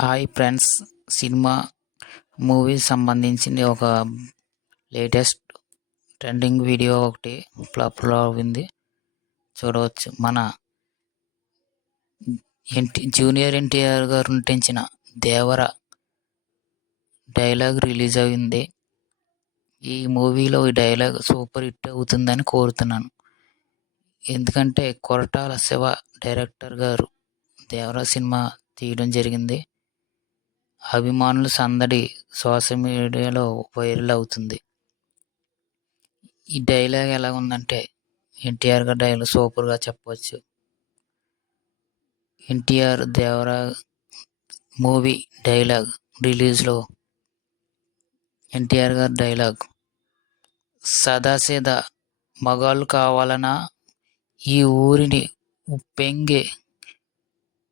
Hi friends, cinema movie సంబంధించింది ఒక latest trending video ఒకటి ఫ్లాప్లో ఉంది. చూడవచ్చు. మన జూనియర్ ఎన్టీఆర్ గారు నటించిన దేవర డైలాగ్ రిలీజ్ అయింది. ఈ మూవీలో ఈ డైలాగ్ సూపర్ హిట్ అవుతుందని కోరుతున్నాను. ఎందుకంటే కొరటాల శివ డైరెక్టర్ గారు దేవర సినిమా తీయడం జరిగింది. అభిమానుల సందడి సోషల్ మీడియాలో వైరల్ అవుతుంది. ఈ డైలాగ్ ఎలా ఉందంటే ఎన్టీఆర్ గారి డైలాగ్ సూపర్గా చెప్పవచ్చు. ఎన్టీఆర్ దేవర మూవీ డైలాగ్ రిలీజ్లో ఎన్టీఆర్ గారి డైలాగ్, సదాసీదా మగాళ్ళు కావాలనా, ఈ ఊరిని ఉప్పెంగే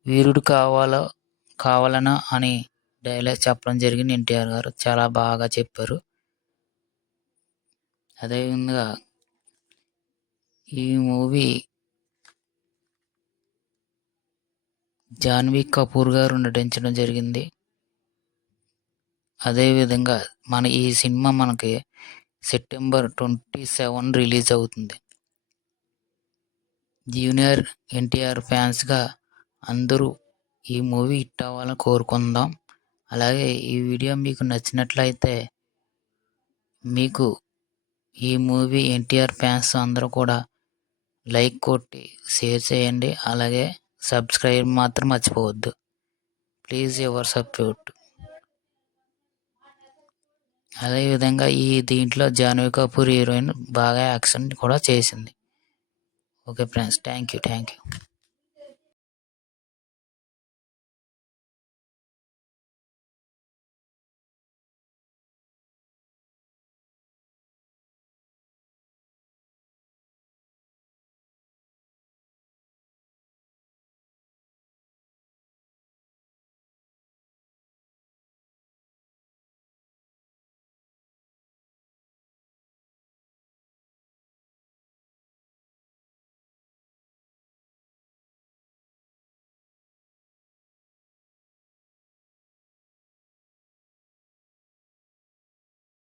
వీరుడు కావాలనా అని డైలాగ్ చెప్పడం జరిగింది. ఎన్టీఆర్ గారు చాలా బాగా చెప్పారు. అదేవిధంగా ఈ మూవీ జాన్వీ కపూర్ గారు నటించడం జరిగింది. అదేవిధంగా ఈ సినిమా మనకి సెప్టెంబర్ 27 రిలీజ్ అవుతుంది. జూనియర్ ఎన్టీఆర్ ఫ్యాన్స్గా అందరూ ఈ మూవీ హిట్ అవ్వాలని కోరుకుందాం. అలాగే ఈ వీడియో మీకు నచ్చినట్లయితే మీకు ఈ మూవీ ఎన్టీఆర్ ఫ్యాన్స్ అందరూ కూడా లైక్ కొట్టి షేర్ చేయండి. అలాగే సబ్స్క్రైబ్ మాత్రం మర్చిపోవద్దు. Please your support. అదేవిధంగా దీంట్లో జాన్వీ కపూర్ హీరోయిన్ బాగా యాక్షన్ కూడా చేసింది. Okay friends, thank you.